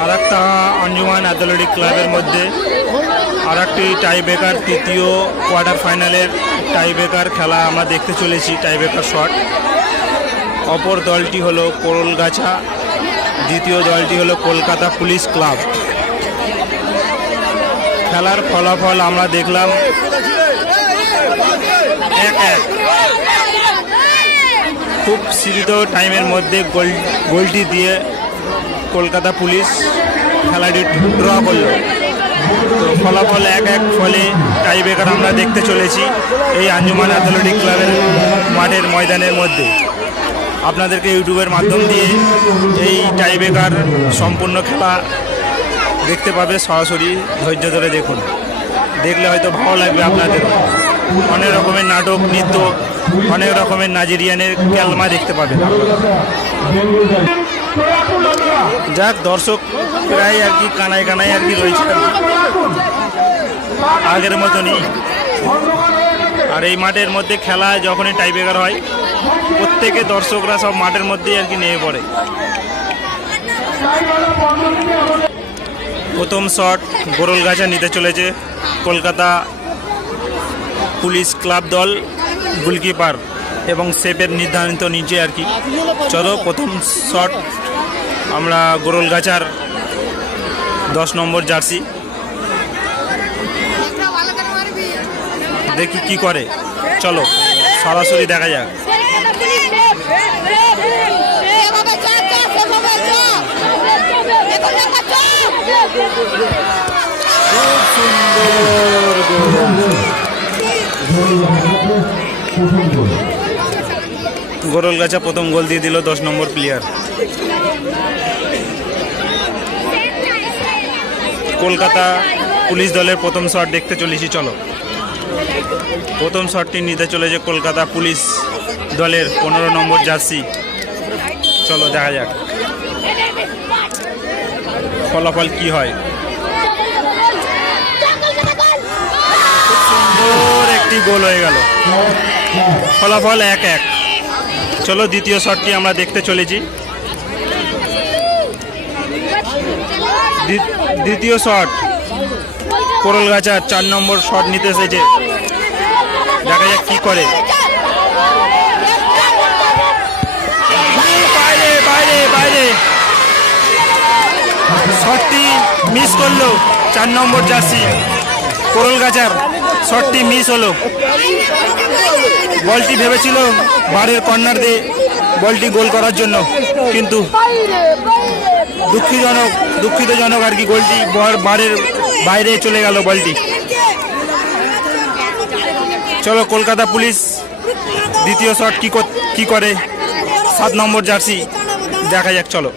আর একটা আঞ্জুমান অ্যাথলেটিক ক্লাবের মধ্যে আর একটি টাইব্রেকার তৃতীয় কোয়ার্টার ফাইনালের টাইব্রেকার খেলা আমরা দেখতে চলেছি টাইব্রেকার শট অপর দলটি হলো কোরলগাছা দ্বিতীয় দলটি হলো কলকাতা পুলিশ ক্লাব। খেলার ফলাফল আমরা দেখলাম এক এক। খুব সীমিত টাইমের মধ্যে গোল, গোলটি দিয়ে কলকাতা পুলিশ খেলাটি ড্র করল। তো ফলাফল এক এক, ফলে টাইব্রেকার আমরা দেখতে চলেছি এই আঞ্জুমান অ্যাথলেটিক ক্লাবের মাঠের ময়দানের মধ্যে। আপনাদেরকে ইউটিউবের মাধ্যম দিয়ে এই টাইব্রেকার সম্পূর্ণ খেলা দেখতে পাবে সরাসরি ধৈর্য ধরে দেখুন। দেখলে হয়তো ভালো লাগবে আপনাদের। অনেক রকমের নাটক, নৃত্য, অনেক রকমের নাইজেরিয়ানের ক্যালমা দেখতে পাবেন। যাক, দর্শক প্রায় আর কি কানায় কানায় আর কি রয়েছে। আগের মতনই। আর এই মাঠের মধ্যে খেলা যখনই টাইব্রেকার হয়, প্রত্যেকে দর্শকরা সব মাঠের মধ্যেই আর কি নেমে পড়ে। প্রথম শট গোরলগাছা নিতে চলেছে কলকাতা পুলিশ ক্লাব দল, গোলকিপার এবং সেপের নির্ধারিত নিচে আর কি। চলো, প্রথম শট আমরা গোরলগাছার দশ নম্বর জার্সি। দেখি কি করে। চলো সরাসরি দেখা যাক। সুন্দর গোরলগাছা প্রথম গোল দিয়ে দিল দশ নম্বর প্লেয়ার কলকাতা পুলিশ দলের প্রথম শট দেখতে চলেছি, চলো। প্রথম শটটি নিতে চলেছে কলকাতা পুলিশ দলের পনেরো নম্বর জার্সি। চলো, দেখা যাক। ফলাফল কি হয়? একটি গোল হয়ে গেল। ফলাফল এক এক। চলো দ্বিতীয় শটটি আমরা দেখতে চলেছি দ্বিতীয় শট। কোরলগাছার চার নম্বর শট নিতে এসেছে। দেখা যাক কি করে। বাইরে বাইরে বাইরে। শটটি মিস করল। চার নম্বর জার্সি। কোরলগাছার শটটি মিস হলো। বলটি ভেবেছিল বারের কর্নার দিয়ে বলটি গোল করার জন্য, কিন্তু দুঃখজনক, দুঃখিতজনক আর কি গোলটি বার- বারের বাইরে চলে গেল বলটি। চলো কলকাতা পুলিশ দ্বিতীয় শট কি করে? সাত নম্বর জার্সি। দেখা যাক, চলো।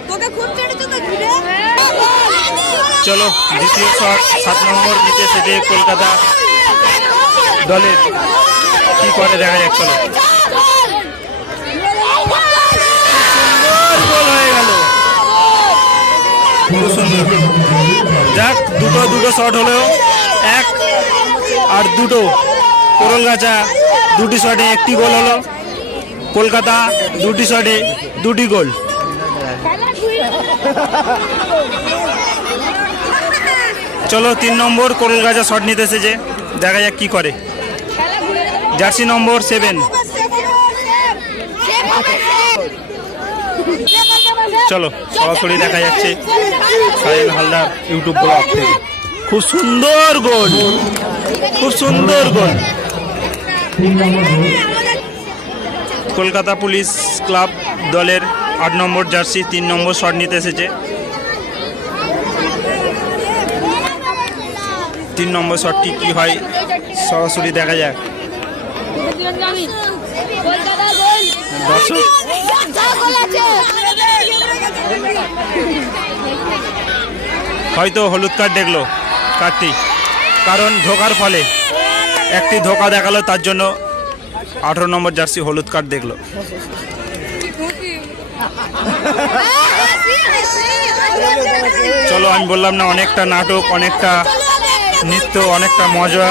চলো, দ্বিতীয় শট সাত নম্বর নিতে এসেছে কলকাতা দলের কি করে দেখা যাক, চলো। যাক, দুটো দুটো শট হলেও এক আর দুটো। কোরলগাছা দুটি শটে একটি গোল হলো। কলকাতা দুটি শটে দুটি গোল। চলো তিন নম্বর কোরলগাছা শট নিতে এসেছে। দেখা যাক কি করে। জার্সি নম্বর সেভেন চলো, সরাসরি দেখা যাচ্ছে সাইল হালদার ইউটিউব ব্লগ থেকে। খুব সুন্দর গোল। খুব সুন্দর গোল। কলকাতা পুলিশ ক্লাব দলের আট নম্বর জার্সি তিন নম্বর শট নিতে এসেছে। তিন নম্বর শটটি কি হয়? সরাসরি দেখা যাক। হয়তো হলুদ কার্ড দেখল কার্ডটি, কারণ ধোকার ফলে একটি ধোকা দেখাল, তার জন্য আঠারো নম্বর জার্সি হলুদ কার্ড দেখল। চলো, আমি বললাম না, অনেকটা নাটক, অনেকটা নৃত্য অনেকটা মজা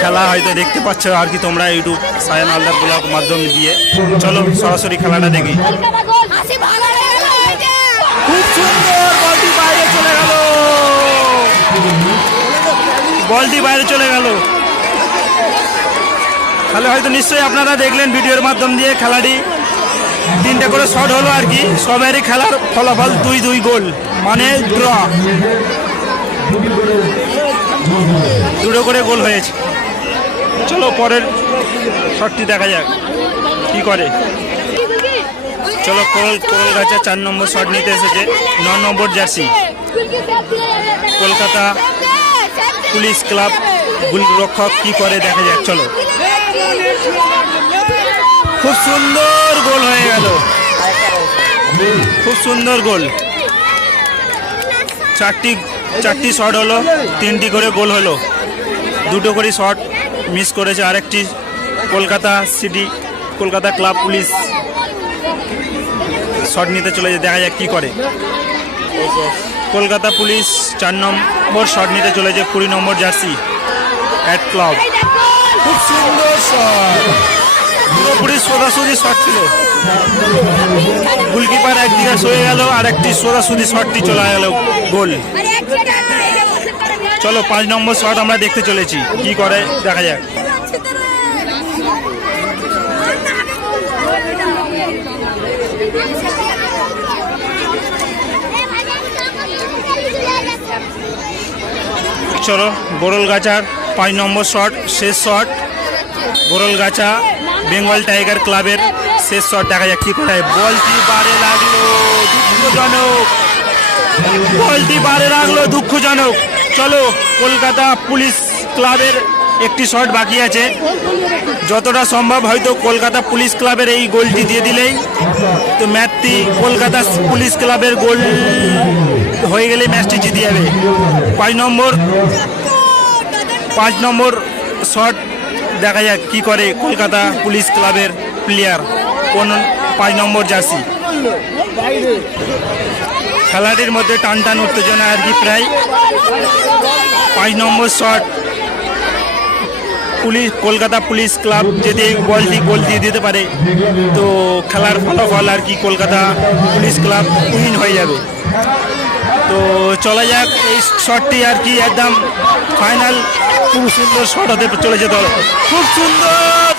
খেলা হয়তো দেখতে পাচ্ছ আর কি তোমরা ইউটিউব সায়ন আলদার ব্লগ মাধ্যম দিয়ে। চলো সরাসরি খেলাটা দেখি। খুব সুন্দর বলটি বাইরে চলে গেল। বলটি বাইরে চলে গেল তাহলে হয়তো নিশ্চয়ই আপনারা দেখলেন ভিডিওর মাধ্যম দিয়ে খেলাটি। তিনটা করে শট হলো আর কি। সবেরই খেলার ফলাফল দুই দুই গোল মানে ড্র দুটো করে গোল হয়েছে। চলো পরের শটটি দেখা যাক, কি করে। চলো কোল কোল গাছা চার নম্বর শট নিতে এসেছে, ন নম্বর জার্সি। কলকাতা পুলিশ ক্লাব গোলরক্ষক কি করে দেখা যাক, চলো। খুব সুন্দর গোল হয়ে গেল। খুব সুন্দর গোল। চারটি চারটি শট হলো, তিনটি করে গোল হলো। দুটো করে শট মিস করেছে আরেকটি Kolkata city Kolkata club police shot নিতে চলে যায় দেখা যাক কি করে। কলকাতা পুলিশ চার নম্বর শট নিতে চলেছে, কুড়ি নম্বর জার্সি অ্যাট ক্লাব খুব সুন্দর শট পুরোপুরি সোজাসুজি শট ছিল। গোলকিপার একদিকে সয়ে গেল আর একটি সোজাসুজি শটটি চলে গেল, গোল। চলো, পাঁচ নম্বর শট আমরা দেখতে চলেছি। কি করে, দেখা যাক। চলো গোরলগাছার পাঁচ নম্বর শট শেষ shot Boral Gachha Bengal tiger ক্লাবের শেষ শট দেখা যাক কি করে বলটি বারে লাগল, দুঃখজনক। বলটি বারে লাগল, দুঃখজনক। চলো, কলকাতা পুলিশ ক্লাবের একটি শট বাকি আছে। যতটা সম্ভব হয়তো কলকাতা পুলিশ ক্লাবের এই গোলটি দিয়ে দিলেই। তো ম্যাচটি কলকাতা পুলিশ ক্লাবের গোল হয়ে গেলে ম্যাচটি জিতে যাবে। পাঁচ নম্বর পাঁচ নম্বর শট দেখা যাক কি করে কলকাতা পুলিশ ক্লাবের প্লেয়ার। কোন পাঁচ নম্বর জার্সি। খেলাটির মধ্যে টান টান উত্তেজনা আর কি প্রায়। পাঁচ নম্বর shot. Police, Kolkata police club যদি বলটি গোল দিয়ে দিতে পারে, তো খেলার ফলাফল আর কি কলকাতা পুলিশ ক্লাব উইন হয়ে যাবে। তো চলা যাক, এই শটটি আর কি একদম ফাইনাল খুব সুন্দর শট হতে চলেছে দল। খুব সুন্দর!